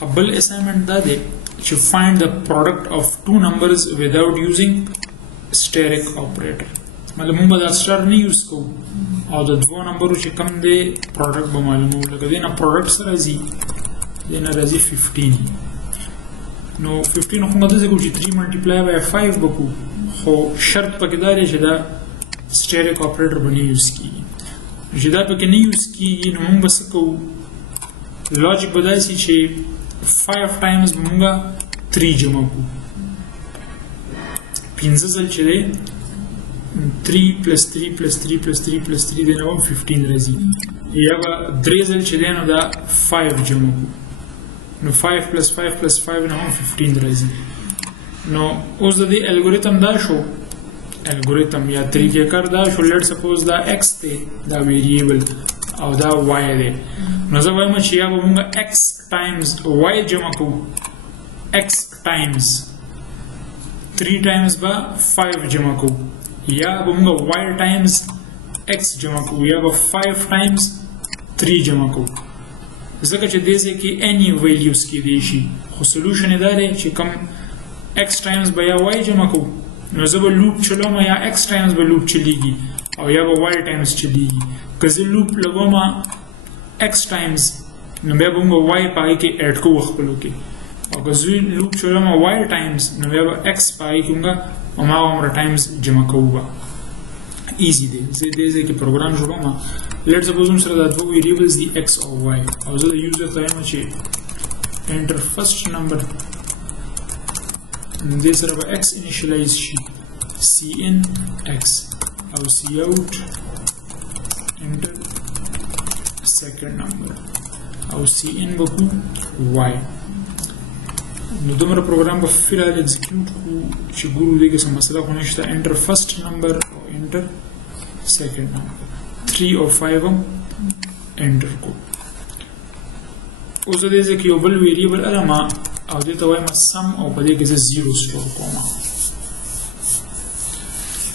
بل assignment دا دی چې find the product of two numbers without using steric operator. مطلب موږ دا star نه یوز کوو او د دوه نمبرو چې کوم دی product به معلومو. لکه دی نه product سره راځي، دی نه راځي 15. نو 15 خو موږ داسې کوو چې 3 multiply by 5 به کوو، خو شرط پکې دا دی چې دا steric operator به نه یوز کېږي. چې دا پکې نه یوز کېږي نو موږ به څه کوو؟ logic به داسې چې 5 times به موږ 3 جمع کوو. 15 ځل چې دی 3 plus 3 plus 3 plus 3 plus 3 دی نه 15 راځي. یا به 3 ځل چې دی نو دا 5 جمع کوو، نو 5 plus 5 plus 5 نه 15 راځي. نو اوس د دې الګوریتم دا شو، الګوریتم یا طریقې کار دا شو. لیټ سپوز دا x دی، دا ویریبل او دا y دی. نو زه وایم چې یا به موږ x times y جمع کوو، x times 3 times به 5 جمع کوو، یا به موږ y times x جمع کوو، یا به 5 times 3 جمع کوو. ځکه چې دې ځای کې any values کېدی شي، خو سولوشن یې دا دی چې کوم x times به یا y جمع کوو، نو زه به لوپ چلوم یا x times به لوپ چلیږي او یا به y times چلیږي. که زه لوپ لګوم x times نو بیا به موږ y په هغې کې ایډ کوو خپلو کې، او که زه لوپ چلوم y times نو بیا به x په هغې کې موږ هماغومره times جمع کوو. به ایزي دی. زه دې ځای کې پروګرام جوړوم. لیټ سپوز موږ سره دا دوه ویریبلز دي x او y، او زه د یوزر ته وایم چې enter first number، دې سره به x initialize شي cin x او cout enter second number او cin به کو y. نو دومره پروګرام به فلحال اکزیکیوټ کړو چې ګورو دې کې څه مسله خو نشته. enter first number او enter second number 3 او 5 هم enter کو. اوس دې ځکه یو بل ویریبل علما او دې ته وایم sum او په دې کې زه 0 سٹور کوم.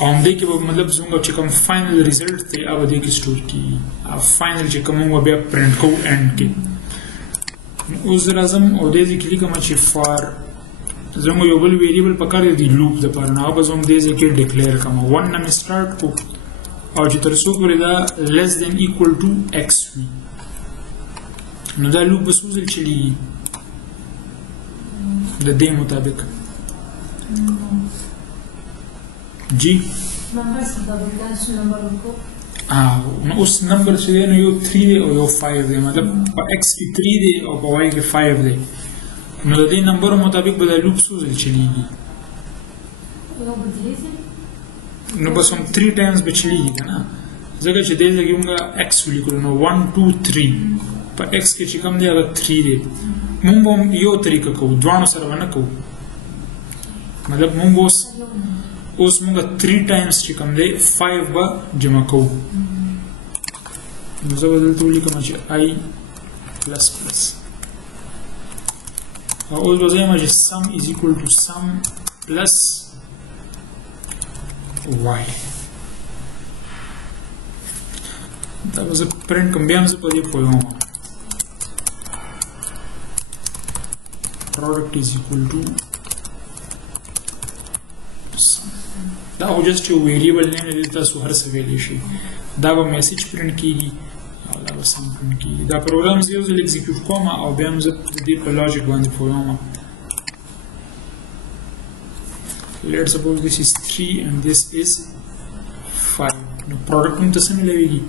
او دې کې به مطلب زموږ چې کوم فائنل ریزلټ دی هغه دې کې سٹور کیږي، او فائنل چې کوم موږ بیا پرنٹ کوو اینډ کې. اوس راځم او دې کې لیکم چې فار زموږ یو بل ویریبل پکار دی لوپ د پاره، نو به زموږ دې کې ډیکلیئر کوم 1 نه سٹارټ کو او چې تر څو پورې دا less than equal to x وي نو دا لوپ به څو ځل چلیږي د دې مطابق. جی نو اوس نمبر چې دی نو یو 3 دی او یو 5 دی، مطلب په x کې 3 دی او په y کې 5 دی. نو د دې نمبرو مطابق به دا لوپ څو ځل چلیږي؟ نو بس هم 3 times به چلیږي که نه، ځکه چې دې ځای کې موږ x ولیکلو. نو 1 2 3 په x کې چې کوم دی هغه 3 دی. موږ به هم یو طریقه کوو، دواړو سره به نه کوو. مطلب موږ اوس موږ 3 times چې کوم دی 5 به جمع کوو. نو زه به دلته ولیکم چې i پلس پلس، او اوس به زه یم چې sum is equal to sum plus y. دا به زه پرنټ کوم، بیا هم زه په دې پوهیږم product is equal to sum. دا خو جسټ یو ویریبل نه دی، تاسو هر څه ویلی شي. دا به میسج پرنټ کېږي او دا به سم پرنټ کېږي. دا پروګرام زه یو ځل اکزیکیوټ کوم او بیا هم زه د دې په لاجیک باندې پوهیږم. Let's suppose this is 3 and this is 5. نو پروډکټ هم ته څه میلاویږي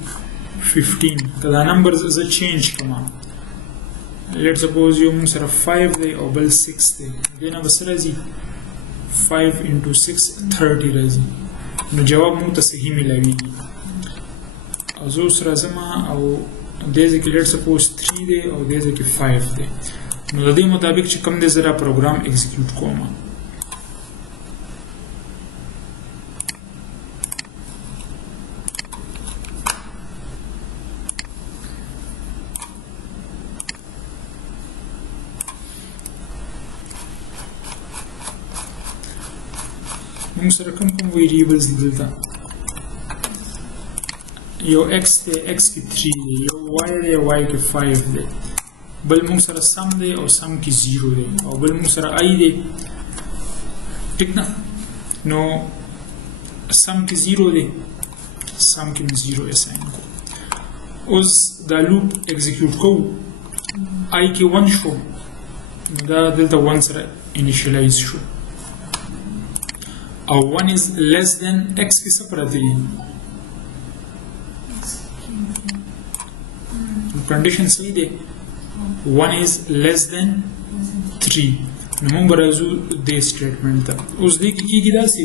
15. که دا نمبر زه چینج کوم، لیټ سپوز یو موږ سره 5 دی او بل 6 دی، دې نه به څه راځي 5 into 6 30 راځي. نو جواب موږ ته صحیح میلاویږي. او زه اوس راځم او دې ځای کې لیټ سپوز 3 دی او دې ځای کې 5 دی. نو د دې مطابق چې کوم دی زه دا پروګرام اکزیکیوټ کوم. موږ سره کوم ویریبلز دي دلته؟ یو x دی، x کې 3 دی، یو y دی، y کې 5 دی. بل مونږ سره سم دی او سم کې 0 دی او بل مونږ سره I دی ټیک نه نو سم کې 0 دی سم کې 0 اساین کو اوس دا لوپ ایگزیکیوټ کوو I کې 1 شو دا دلته 1 سره انیشیلایز شو او 1 is less than x کې څه پراته دي condition صحیح دی 1 is less than 3 نو موږ به راځو دې سټیټمنټ ته اوس دې کې کېږي داسې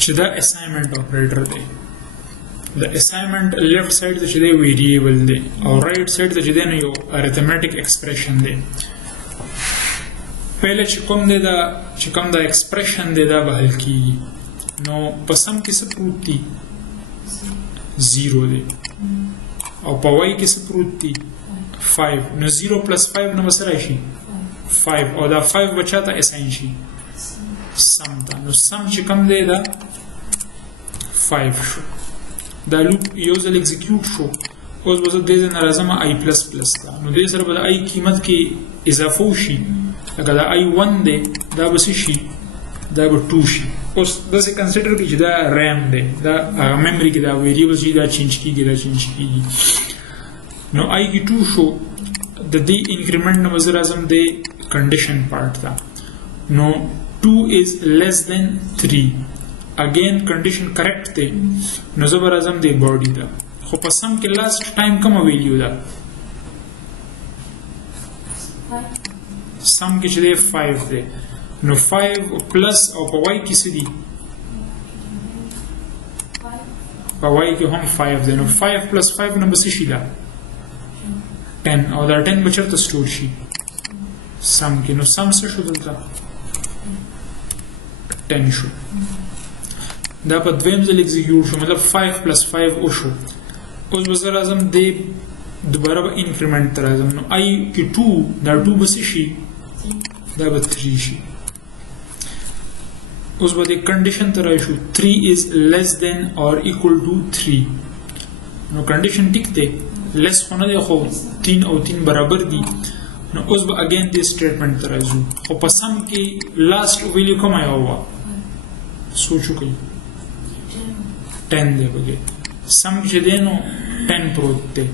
چې دا اساینمنټ اپریټر دی د اساینمنټ لیفټ سایډ ته چې دی ویریبل دی او رایټ سایډ ته چې دی نو یو ارثمټیک ایکسپریشن دی پهله چې کوم دی دا چې کوم دا ایکسپریشن دی دا به حل کېږي نو په سم کې څه پروت دي 0 دی او په وای کې څه پروت دي 5 نو 0 + 5 نو سره شي 5 او دا 5 بچا ته اساین شي سم ته نو سم چې کوم دی دا 5 شو دا لوپ یو ځل ایگزیکیوټ شو اوس به زه دې ځای نه راځم I++ ته نو دې سره به د I قیمت کې اضافه وشي لکه دا I1 دی دا به څه شي دا به 2 شي اوس داسې کنسیډر کړئ چې دا ریم دی دا میموري کې دا ویریبل چې دا چینج کېږي نو I کې 2 شو د دې انکریمنټ نه به زه راځم د کنډیشن پارټ ته نو 2 is less than 3 اگین کنډیشن کریکټ دی نو زه به راځم د باډي ته خو په سم کې لاست ټایم کومه ویلیو ده سم کې چې دی 5 دی نو 5 پلس او په وای کې څه دي په وای کې هم 5 دی نو 5 + 5 نو به څه شي دا 10 او دا 10 به چېرته سټور شي سم کې نو سم څه شو دلته 10 شو دا په دویم ځل ایگزیکیوټ شو مطلب 5 + 5 وشو اوس به زه راځم د دوباره به انکریمنټ ته راځم نو I کې 2 دا 2 به څه شي دا به 3 شي اوس به د کنډیشن ته راشو 3 is less than or equal to 3 نو کنډیشن ټیک دی لیس خو نه دی خو 3 او 3 برابر دي نو اوس به اگین دې سټیټمنټ ته راځو خو په سم کې لاست ویلیو کومه یوه وه سوچ وکړئ 10 دی پکې سم چې دی نو 10 پروت دی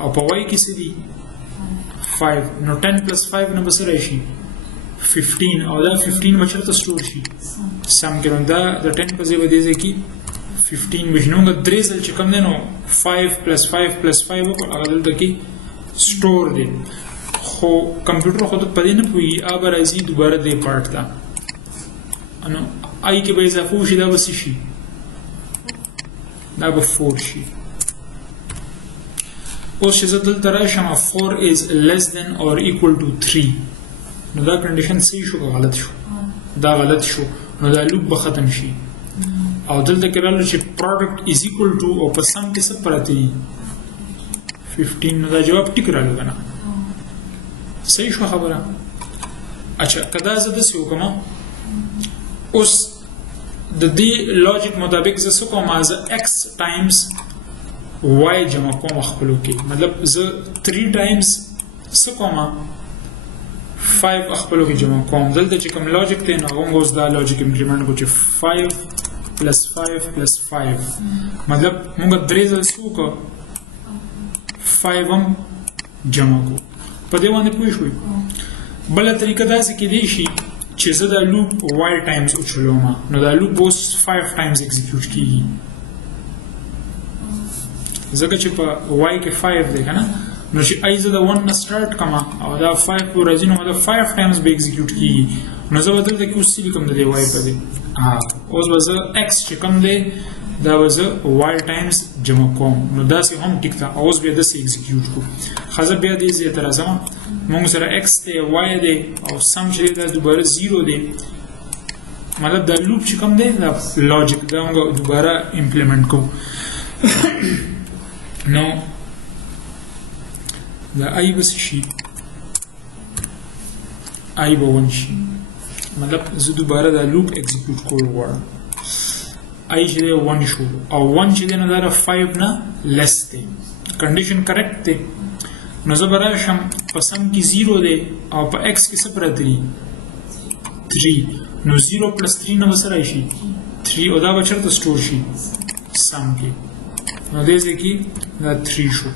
او په وای کې څه دي 5 نو 10 + 5 نو به څه راشي 15 او دا 15 به چېرته سټور شي سم کې نو دا د 10 په ځای به دې ځای کې 15 وشي نو موږ درې ځل چې کوم دی نو 5 + 5 + 5 وکړو هغه دلته کې سټور دی خو کمپیوټر خو په دې نه پوهېږي هغه به راځي دوباره دې پارټ ته نو I کې به اضافه وشي دا به څه شي دا به 4 شي اوس چې زه دلته راشم 4 is less than or equal to 3 نو دا کنډیشن صحیح شو که غلط شو دا غلط شو نو دا لوپ به ختم شي او دلته کې راغلو چې product is equal to او په سم کې څه پراته دي 15 نو دا جواب ټیک راغلو که نه صحیح شو خبره اچھا که دا زه داسې وکړم اوس د دې لاجیک مطابق زه څه کوم زه x ټایمز y جمع کوم خپلو کې مطلب زه 3 ټایمز څه کوم 5 خپلو کې جمع کوم دلته چې کوم لاجیک دی نو هغه اوس دا لاجیک امپلیمنټ کوو چې 5 + 5 + 5 مطلب موږ درې ځل څه وکړو 5 هم جمع کوو په دې باندې پوه شوئ بله طریقه داسې کیدی شي چې زه دا لوپ y ټایمز وچلوم نو دا لوپ اوس 5 ټایمز ایگزیکیوټ کیږي ځکه چې په y کې 5 دی که نه نو چې I زه د 1 نه سټارټ کړم او دا 5 پورې راځي نو مطلب 5 ټایمز به ایگزیکیوټ کیږي نو زه به دلته کې اوس څه لیکم د دې y په دې اوس به زه x چې کوم دی دا به زه y ټایمز جمع کوم نو داسې هم ټیک ده اوس بیا داسې ایگزیکیوټ کړو ښه زه بیا دې ځای ته راځم موږ سره x دی y دی او سم چې دی دا دوباره 0 دی مطلب دا لوپ چې کوم دی دا لاجیک دا موږ دوباره امپلیمنټ کوو نو دا I به څه شي I به 1 شي مطلب زه دوباره دا لوپ ایگزیکیوټ کول غواړم I چې دی 1 شو او 1 چې دی نو دا 5 نه لیس دی کنډیشن کریکټ دی نو زه به راشم په سم کې 0 دی او په x کې څه پراته دي 3 نو 0 پلس 3 نه به څه راشي 3 او دا به چېرته سټور شي سم کې نو دې ځای کې دا 3 شو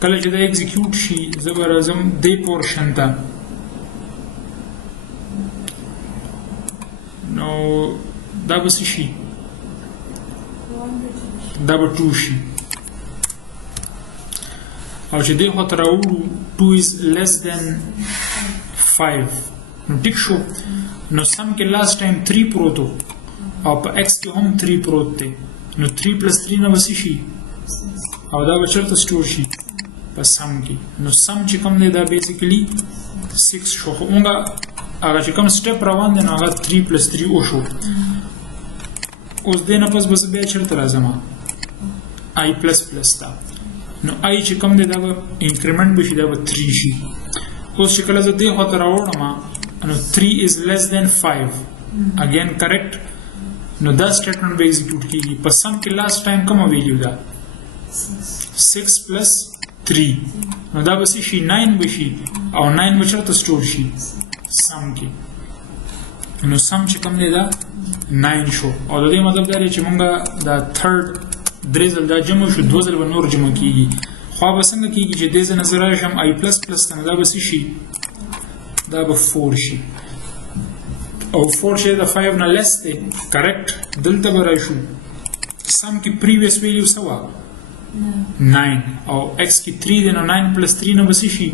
کله چې دا ایگزیکیوټ شي زه به راځم دې پورشن ته نو دا به څه شي دا به 2 شي او چې دې خواته راوړو 2 is less than 5 نو ټیک شو نو سم کې لاست ټایم 3 پروت و او په x کې هم 3 پروت دی نو 3 پلس 3 نه به څه شي او دا به چېرته سټور شي په سم کې نو سم چې کوم دی دا بیسیکلی 6 شو خو مونږ هغه چې کوم سټپ روان دی نو هغه 3 پلس 3 وشو اوس دې نه پس به زه بیا چېرته راځم i پلس پلس ته نو i چې کوم دی دا به انکریمنټ به شي دا به 3 شي اوس چې کله زه دې خواته راوړم نو 3 is less than 5 again correct نو دا سټیټمنټ به ایگزیکیوټ کیږي په سم کې لاست ټایم کومه ویلیو ده 6 پلس 3 نو دا به شي 9 به شي او 9 به چېرته سټور شي سم کې نو سم چې کوم دی دا 9 شو او د دې مطلب دا دی چې مونږ دا تھرډ درې ځل دا جمع شو 2 ځل به نور جمع کیږي خو به څنګه کیږي چې دې ځای نه زه راشم i پلس پلس ته نو دا به څه شي دا به 4 شي او 4 چې د 5 نه لیس دی کریکټ دلته به راشو سم کې پریویس ویلیو څه وه 9 او x کې 3 دی نو 9 پلس 3 نه به څه شي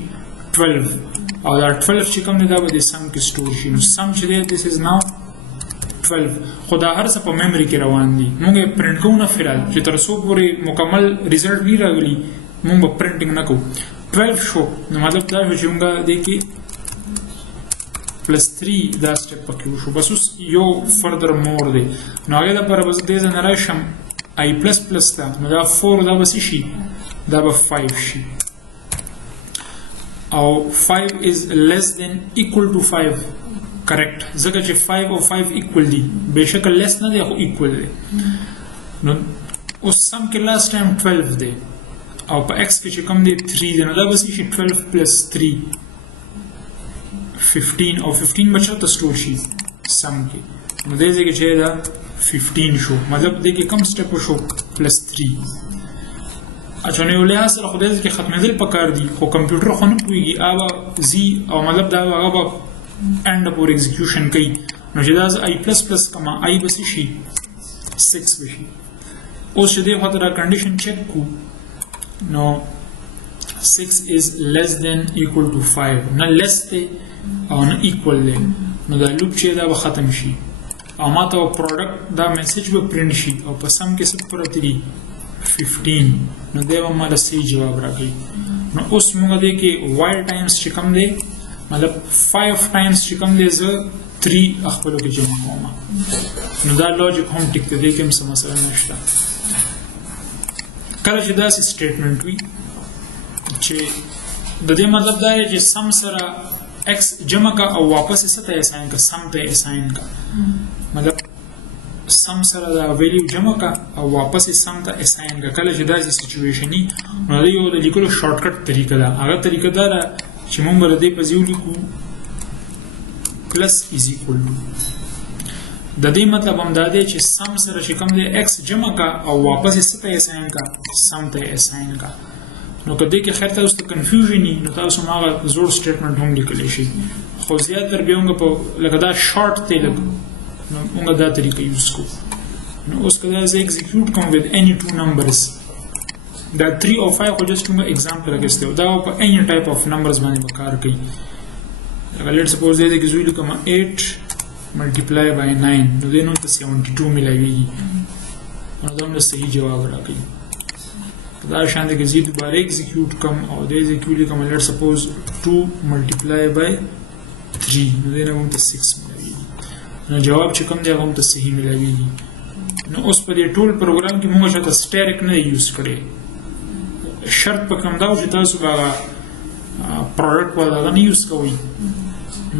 12 او دا 12 چې کوم دی دا به د سم کې سټور شي نو سم چې دی this is now 12 خو دا هر څه په میموري کې روان دي مونږ یې پرنټ کوو نه فلحال چې تر څو پورې مکمل ریزلټ وي راغلي مونږ به پرنټینګ نه کوو 12 شو نو مطلب دا شو چې مونږ دې کې پلس 3 دا سټپ پکې وشو بس اوس یو فردر مور دی نو هغې دپاره به زه دې ځای نه راشم i پلس پلس ته نو دا 4 دا به څه شي دا به 5 شي او 5 is less than equal to 5 correct ځکه چې 5 او 5 equal دي بېشکه less نه دی خو equal دی نو اوس سم کې لاست ټایم 12 دی او په x کې چې کوم دی 3 دی نو دا به څه شي 12 پلس 3 15 او 15 به چېرته سټور شي سم کې نو دې ځای کې چې دا 15 شو مطلب دې کې کم سټپ وشو پلس 3 اچھا نو یو لحاظ سره خو دې ځای کې ختمېدل پکار دي خو کمپیوټر خو نه پوهېږي هغه زی او مطلب دا هغه به اینډ پورې ایگزیکیوشن کوي نو چې دا زه i پلس پلس کما i به څه شي 6 به شي اوس چې دې خواته را کنډیشن چیک کړو نو 6 is less than equal to 5 نه less دی او نه equal دی نو دا لوپ چې دا به ختم شي او ما ته پروډکټ دا میسج به پرنټ شي او په سم کې څه پراته دي 15 نو دی به ماله صحیح جواب راکوي نو اوس موږ دې کې y ټایمز چې کوم دی مطلب 5 ټایمز چې کوم دی زه 3 خپلو کې جمع کوم نو دا لوجیک هم ټیک دی دې کې هم څه مسله نشته کله چې داسې سټیټمنټ وي چې د دې مطلب دا دی چې سم سره x جمع کا او واپس څه ته اساین کا سم ته اساین کا مطلب سم سره دا ویلیو جمع کا او واپس سم ته اساین کا کله چې داسې سچویشن ني نو دا یو د لیکلو شارټ کټ طریقه ده هغه طریقه دا ده چې موږ به دې په ځای ولیکو پلس از ایکول ټو د دې مطلب هم دا دی چې سم سره چې کوم دی x جمع کا او واپس څه ته اساین کا سم ته اساین کا نو که دې کې خیر تاسو ته کنفیوژن وي نو تاسو هغه زوړ سټیټمنټ هم لیکلی شي خو زیاتر بیا موږ په لکه دا شارټ دی نو موږ دا طریقه یوز کوو نو اوس که دا زه ایگزیکیوټ کوم with any two numbers دا 3 او 5 خو جسټ موږ اګزامپل اخیستی و دا په any type of numbers باندې به کار کوي لکه لیټ سپوز دې کې زه ولیکم 8 multiply by 9 نو دې نو ته 72 میلاویږي نو دا موږ صحیح جواب راکوي دا شان دی کې زه دوباره ایگزیکیوټ کوم او دې ایگزیکیوټ کوم لیټ سپوز 2 multiply by 3 نو دې نه موږ ته 6 میلاویږي نو جواب چې کوم دی هغه هم ته صحیح میلاویږي نو اوس په دې ټول پروګرام کې موږ شاته سټیریک نه یوز کړی شرط په کوم دا چې تاسو هغه پروډکټ ولا نه یوز کوئ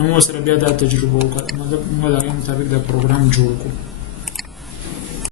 نو سره بیا دا تجربه وکړه مطلب موږ هغه مطابق دا پروګرام جوړ کړو